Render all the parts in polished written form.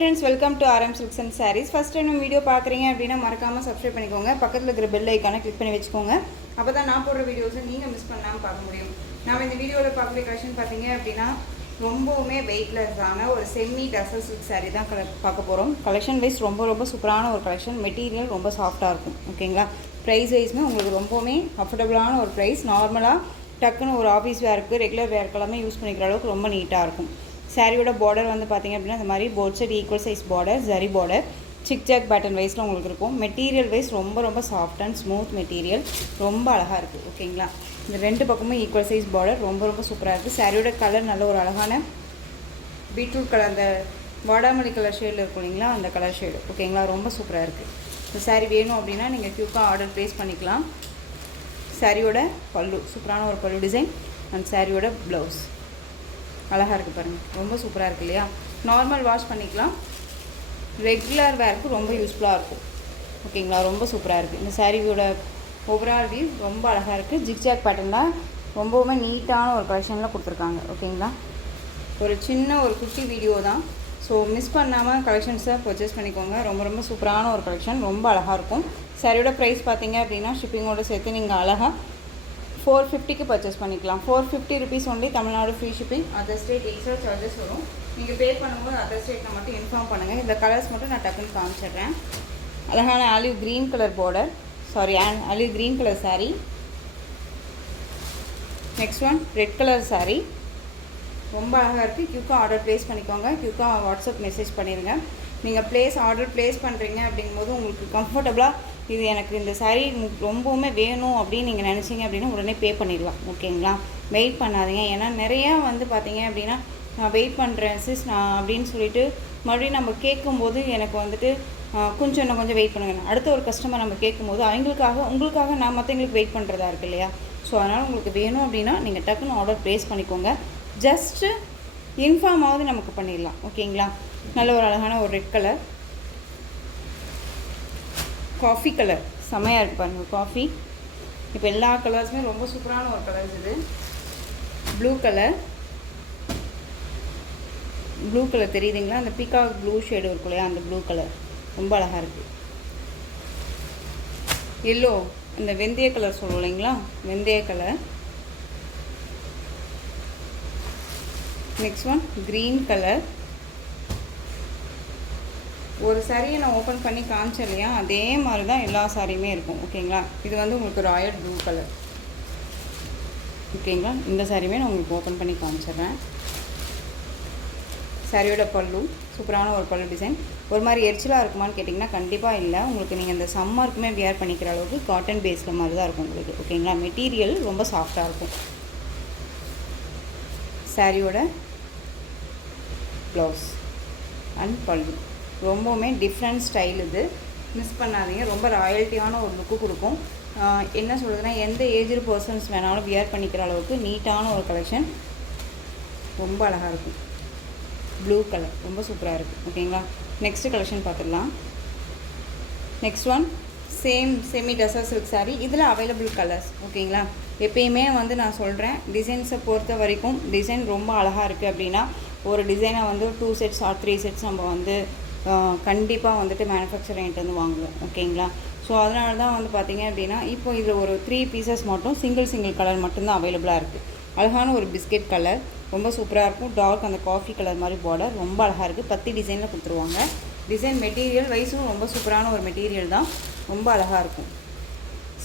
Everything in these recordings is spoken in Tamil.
Friends welcome to RM Silks and Sarees. First time video பார்க்குறீங்க அப்படினா மறக்காம சப்ஸ்கிரைப் பண்ணிக்கோங்க. பக்கத்துல இருக்கிற பெல் ஐகானை கிளிக் பண்ணி வெச்சுக்கோங்க. அப்பதான் நான் போடுற வீடியோஸை நீங்க மிஸ் பண்ணாம பார்க்க முடியும். நாம இந்த வீடியோல பார்க்குற கலெக்ஷன் பாத்தீங்க அப்படினா ரொம்பவே வெயிட்லெஸ்ஸான ஒரு செமி டசர் சில்க் saree தான் பார்க்க போறோம். கலெக்ஷன் வைஸ் ரொம்ப சூப்பரான ஒரு கலெக்ஷன். மெட்டீரியல் ரொம்ப சாஃப்ட்டா இருக்கும். ஓகேங்களா? பிரைஸ் வைஸ்மே உங்களுக்கு ரொம்பவே அஃபோர்டபிளான ஒரு பிரைஸ். நார்மலா டக்குன்னு ஒரு ஆபீஸ் வேருக்கு ரெகுலர் வேர்க்கெல்லாம் யூஸ் பண்ணிக்கிற அளவுக்கு ரொம்ப நீட்டா இருக்கும். சாரியோட பார்டர் வந்து பார்த்தீங்க அப்படின்னா இந்த மாதிரி both side equal size border zari border zig zag pattern வைஸில் உங்களுக்கு இருக்கும். மெட்டீரியல் வைஸ் ரொம்ப சாஃப்ட் அண்ட் ஸ்மூத் மெட்டீரியல், ரொம்ப அழகாக இருக்குது. ஓகேங்களா? இந்த ரெண்டு பக்கமும் ஈக்குவல் சைஸ் பார்டர் ரொம்ப சூப்பராக இருக்குது. சாரியோட கலர் நல்ல ஒரு அழகான பீட்ரூட் கலர், அந்த வாடாமல்லி கலர் ஷேடில் இருக்கும் இல்லைங்களா, அந்த கலர் ஷேடு. ஓகேங்களா? ரொம்ப சூப்பராக இருக்குது. இந்த சாரீ வேணும் அப்படின்னா நீங்கள் க்யூக்காக ஆர்டர் ப்ளேஸ் பண்ணிக்கலாம். சாரியோட பல்லு சூப்பரான ஒரு பல்லு டிசைன் அண்ட் சாரியோட ப்ளவுஸ் அழகாக இருக்குது பாருங்கள். ரொம்ப சூப்பராக இருக்குது இல்லையா? நார்மல் வாஷ் பண்ணிக்கலாம், ரெகுலர் வேருக்கு ரொம்ப யூஸ்ஃபுல்லாக இருக்கும். ஓகேங்களா? ரொம்ப சூப்பராக இருக்குது. இந்த சாரியோட ஓவரால் வியூ ரொம்ப அழகாக இருக்குது. ஜிக்ஜாக் பேட்டர்னில் ரொம்பவுமே நீட்டான ஒரு கலெக்ஷனில் கொடுத்துருக்காங்க. ஓகேங்களா? ஒரு சின்ன ஒரு குட்டி வீடியோ தான். ஸோ மிஸ் பண்ணாமல் கலெக்ஷன்ஸை பர்ச்சேஸ் பண்ணிக்கோங்க. ரொம்ப சூப்பரான ஒரு கலெக்ஷன், ரொம்ப அழகாக இருக்கும். சாரியோட ப்ரைஸ் பார்த்தீங்க அப்படின்னா ஷிப்பிங்கோடு சேர்த்து நீங்கள் அழகாக 450க்கு பர்ச்சேஸ் பண்ணிக்கலாம். 450 rupees only. Tamil Nadu free shipping. Other state extra charges வரும். நீங்கள் பே பண்ணும்போது அதர் ஸ்டேட்டில் மட்டும் இன்ஃபார்ம் பண்ணுங்கள். இந்த கலர்ஸ் மட்டும் நான் டக்குன்னு காமிச்சிடுறேன். அழகான olive green colour border, olive green colour sari. Next one red colour sari. ரொம்ப அழகாக இருக்குது. க்யூக்காக ஆர்டர் ப்ளேஸ் பண்ணிக்கோங்க. க்யூக்காக வாட்ஸ்அப் மெசேஜ் பண்ணிடுங்க. நீங்கள் ஆர்டர் ப்ளேஸ் பண்ணுறீங்க அப்படிங்கும்போது உங்களுக்கு கம்ஃபர்டபுளாக இது எனக்கு இந்த சாரீ ரொம்பவுமே வேணும் அப்படின்னு நீங்கள் நினச்சிங்க அப்படின்னா உடனே பே பண்ணிடலாம். ஓகேங்களா? வெயிட் பண்ணாதீங்க. ஏன்னா நிறையா வந்து பார்த்தீங்க அப்படின்னா நான் வெயிட் பண்ணுறேன் சிஸ் நான் அப்படின்னு சொல்லிட்டு மறுபடியும் நம்ம கேட்கும்போது எனக்கு வந்துட்டு இன்னும் கொஞ்சம் வெயிட் பண்ணுங்க. அடுத்த ஒரு கஸ்டமர் நம்ம கேட்கும்போது உங்களுக்காக நான் மற்றவங்களுக்கு வெயிட் பண்ணுறதா இருக்குது இல்லையா? ஸோ அதனால் உங்களுக்கு வேணும் அப்படின்னா நீங்கள் டக்குன்னு ஆர்டர் ப்ளேஸ் பண்ணிக்கோங்க. ஜஸ்ட்டு இன்ஃபார்ம் ஆகுது நமக்கு பண்ணிடலாம். ஓகேங்களா? நல்ல ஒரு அழகான ஒரு ரெட் கலர், காஃபி கலர் செம்மையாக இருக்குது பாருங்கள். காஃபி இப்போ எல்லா கலர்ஸுமே ரொம்ப சூப்பரான ஒரு கலர்ஸ். இது ப்ளூ கலர் தெரியுதுங்களா? அந்த பீகாக் ப்ளூ ஷேடு இருக்கும் இல்லையா, அந்த ப்ளூ கலர் ரொம்ப அழகாக இருக்குது. எல்லோ, இந்த வெந்தய கலர் சொல்லுவோம் இல்லைங்களா, வெந்தய colour. Next one green colour. ஒரு சாரியை நான் ஓப்பன் பண்ணி காமிச்சேன் இல்லையா, அதே மாதிரி தான் எல்லா சாரியுமே இருக்கும். ஓகேங்களா? இது வந்து உங்களுக்கு ராயல் ப்ளூ கலர். ஓகேங்களா? இந்த சாரியுமே நான் உங்களுக்கு ஓப்பன் பண்ணி காமிச்சிடுறேன். சாரியோட பல்லு சூப்பரான ஒரு பல்லு டிசைன். ஒரு மாதிரி எரிச்சலாக இருக்குமான்னு கேட்டிங்கன்னா கண்டிப்பாக இல்லை. உங்களுக்கு நீங்கள் இந்த சம்மருக்குமே வியர் பண்ணிக்கிற அளவுக்கு காட்டன் பேஸில் மாதிரி தான் இருக்கும் உங்களுக்கு. ஓகேங்களா? மெட்டீரியல் ரொம்ப சாஃப்டாக இருக்கும். சாரியோட ப்ளவுஸ் அண்ட் பல்லு ரொம்பவுமே டிஃப்ரெண்ட் ஸ்டைல். இது மிஸ் பண்ணாதீங்க. ரொம்ப ராயல்ட்டியான ஒரு லுக்கு கொடுக்கும். என்ன சொல்கிறதுனா எந்த ஏஜ்டு பர்சன்ஸ் வேணாலும் வியர் பண்ணிக்கிற அளவுக்கு நீட்டான ஒரு கலெக்ஷன். ரொம்ப அழகாக இருக்கும். ப்ளூ கலர் ரொம்ப சூப்பராக இருக்குது. ஓகேங்களா? நெக்ஸ்ட்டு கலெக்ஷன் பார்த்துடலாம். Next one same semi tussar silk sari. இதில் அவைலபிள் கலர்ஸ். ஓகேங்களா? எப்பயுமே வந்து நான் சொல்கிறேன், டிசைன்ஸை பொறுத்த வரைக்கும் டிசைன் ரொம்ப அழகாக இருக்குது அப்படின்னா ஒரு டிசைனை வந்து 2 செட்ஸ் ஆர் 3 செட்ஸ் நம்ம வந்து கண்டிப்பாக வந்துட்டு மேனுஃபேக்சரிங்கிட்ட வந்து வாங்குவோம். ஓகேங்களா? ஸோ அதனால தான் வந்து பார்த்திங்க அப்படின்னா இப்போ இதில் ஒரு 3 பீசஸ் மட்டும் சிங்கிள் கலர் மட்டும்தான் அவைலபிளாக இருக்குது. அழகான ஒரு பிஸ்கெட் கலர் ரொம்ப சூப்பராக இருக்கும். டார்க் அந்த காஃபி கலர் மாதிரி பார்டர் ரொம்ப அழகாக இருக்குது. 10 டிசைனில் கொடுத்துருவாங்க. டிசைன் மெட்டீரியல் வைஸும் ரொம்ப சூப்பரான ஒரு மெட்டீரியல் தான், ரொம்ப அழகாக இருக்கும்.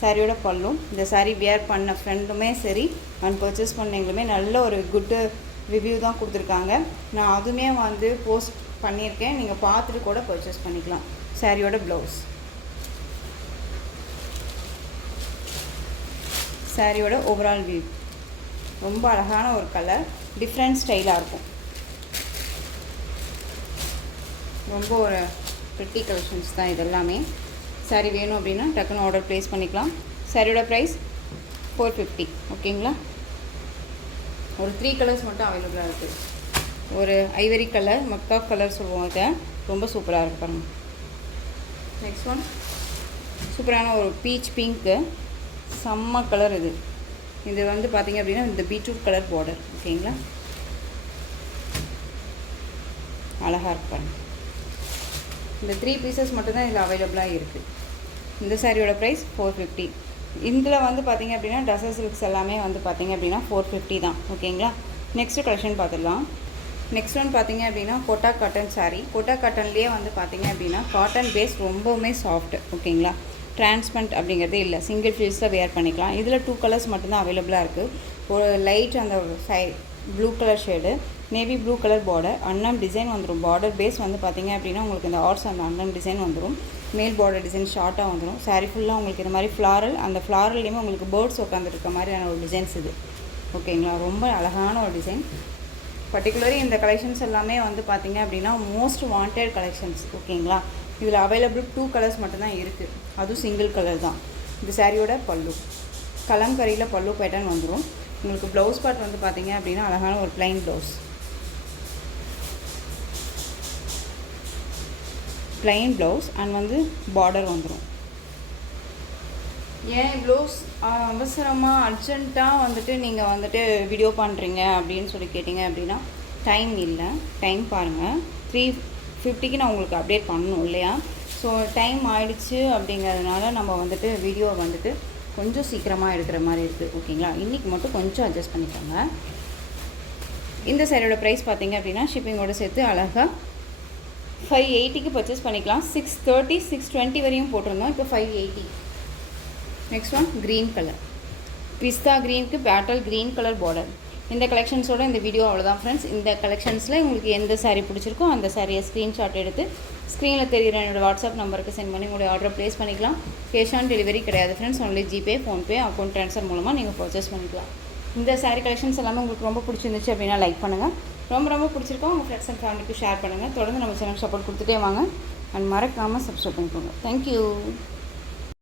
சாரியோட பல்லும் இந்த சாரீ வியர் பண்ண ஃப்ரெண்டுமே சரி அண்ட் பர்ச்சேஸ் பண்ணவங்களுமே நல்ல ஒரு குட்டு ரிவ்யூ தான் கொடுத்துருக்காங்க. நான் அதுவுமே வந்து போஸ்ட் பண்ணியிருக்கேன். நீங்கள் பார்த்துட்டு கூட பர்ச்சேஸ் பண்ணிக்கலாம். சாரியோட ப்ளவுஸ், சாரியோட ஓவரால் வியூ ரொம்ப அழகான ஒரு கலர், டிஃப்ரெண்ட் ஸ்டைலாக இருக்கும். ரொம்ப ஒரு ப்ரிட்டி கலெக்ஷன்ஸ் தான் இது எல்லாமே. சாரீ வேணும் அப்படின்னா டக்குன்னு ஆர்டர் ப்ளேஸ் பண்ணிக்கலாம். சாரியோட ப்ரைஸ் 450. ஓகேங்களா? ஒரு 3 கலர்ஸ் மட்டும் அவைலபிளாக இருக்குது. ஒரு ஐவரி கலர், மக்கா கலர் சொல்லுவோம். இதை ரொம்ப சூப்பராக இருக்குது பாருங்கள். நெக்ஸ்ட் ஒன் சூப்பரான ஒரு பீச் பிங்க்கு செம்ம கலர். இது வந்து பார்த்திங்க அப்படின்னா இந்த பீட்ரூட் கலர் பார்டர். ஓகேங்களா? அழகாக இருக்கு பாருங்கள். இந்த 3 பீசஸ் மட்டும்தான் இதில் அவைலபிளாக இருக்குது. இந்த சாரியோட ப்ரைஸ் 450. இதில் வந்து பார்த்திங்க அப்படின்னா டசர் சில்க்ஸ் எல்லாமே வந்து பார்த்திங்க அப்படின்னா 450 தான். ஓகேங்களா. நெக்ஸ்ட்டு கலெக்ஷன் பார்த்துடலாம். நெக்ஸ்ட் ஒன் பார்த்திங்க அப்படின்னா கோட்டா காட்டன் சாரீ. கோட்டா காட்டன்லேயே வந்து பார்த்திங்க அப்படின்னா காட்டன் பேஸ் ரொம்பவுமே சாஃப்ட். ஓகேங்களா. டிரான்ஸ்பரண்ட் அப்படிங்கிறதே இல்லை, சிங்கிள் ஃபீஸில் வேர் பண்ணிக்கலாம். இதில் 2 கலர்ஸ் மட்டும்தான் அவைலபிளாக இருக்குது. ஒரு லைட் அந்த blue colour shade, navy blue colour border, அன்னம் டிசைன் வந்துடும். பார்டர் பேஸ் வந்து பார்த்திங்க அப்படின்னா உங்களுக்கு இந்த ஆர்ட்ஸ் அந்த அன்னம் டிசைன் வந்துடும். மேல் பார்டர் டிசைன் ஷார்ட்டாக வந்துடும். சாரீ ஃபுல்லாக உங்களுக்கு இந்த மாதிரி ஃப்ளாரல், அந்த ஃப்ளாரல்லையுமே உங்களுக்கு பேர்ட்ஸ் உட்காந்துருக்க மாதிரியான ஒரு டிசைன்ஸ் இது. ஓகேங்களா. ரொம்ப அழகான ஒரு டிசைன். பர்டிகுலரி இந்த கலெக்ஷன்ஸ் எல்லாமே வந்து பார்த்திங்க அப்படின்னா மோஸ்ட் வாண்டட் கலெக்ஷன்ஸ். ஓகேங்களா. இதில் அவைலபிள் 2 கலர்ஸ் மட்டும்தான் இருக்குது, அதுவும் சிங்கிள் கலர் தான். இந்த சாரியோட பல்லு கலம்கரியில் பல்லு பேட்டர்ன் வந்துடும். உங்களுக்கு ப்ளவுஸ் பார்ட் வந்து பார்த்திங்க அப்படின்னா அழகான ஒரு ப்ளைன் ப்ளவுஸ் அண்ட் வந்து பார்டர் வந்துடும். ஏன் ப்ளவுஸ் அவசரமாக அர்ஜெண்ட்டாக வந்துட்டு நீங்கள் வந்துட்டு வீடியோ பண்ணுறீங்க அப்படின்னு சொல்லி கேட்டிங்க அப்படின்னா டைம் இல்லை. டைம் பாருங்கள், 3:50க்கு நான் உங்களுக்கு அப்டேட் பண்ணணும் இல்லையா. ஸோ டைம் ஆகிடுச்சு அப்படிங்கிறதுனால நம்ம வந்துட்டு வீடியோ வந்துட்டு கொஞ்சம் சீக்கிரமாக எடுக்கிற மாதிரி இருக்குது. ஓகேங்களா. இன்றைக்கி மட்டும் கொஞ்சம் அட்ஜஸ்ட் பண்ணிக்கோங்க. இந்த சாரியோட ப்ரைஸ் பார்த்திங்க அப்படின்னா ஷிப்பிங்கோடு சேர்த்து அழகாக 580க்கு பர்ச்சேஸ் பண்ணிக்கலாம். 630 620 வரையும் போட்டிருந்தோம், இப்போ 580. நெக்ஸ்ட் ஒன் க்ரீன் கலர், பிஸ்தா க்ரீனுக்கு பேட்டல் க்ரீன் கலர் பார்டர். இந்த கலெக்ஷன்ஸோட இந்த வீடியோ அவ்வளோதான் ஃப்ரெண்ட்ஸ். இந்த கலெக்ஷன்ஸில் உங்களுக்கு எந்த சாரீ பிடிச்சிருக்கோ அந்த சாரியை ஸ்க்ரீன்ஷாட் எடுத்து ஸ்க்ரீனில் தெரிகிற என்னோடய வாட்ஸ்அப் நம்பருக்கு சென்ட் பண்ணி உங்களுடைய ஆர்டர் ப்ளேஸ் பண்ணிக்கலாம். கேஷ் ஆன் டெலிவரி கிடையாது friends, only GPay, PhonePe, account transfer மூலமாக நீங்கள் பர்ச்சேஸ் பண்ணிக்கலாம். இந்த சாரீ கலெக்ஷன்ஸ் எல்லாமே உங்களுக்கு ரொம்ப பிடிச்சிருந்துச்சு அப்படின்னா லைக் பண்ணுங்கள். ரொம்ப பிடிச்சிருக்கோம் உங்கள் ஃப்ரெண்ட்ஸ் அண்ட் ஃபேமிலிக்கு ஷேர் பண்ணுங்கள். தொடர்ந்து நம்ம சேனல் சப்போர்ட் கொடுத்துட்டே வாங்க அண்ட் மறக்காமல் சப்ஸ்கிரைப் பண்ணிக்கோங்க. தேங்க்யூ.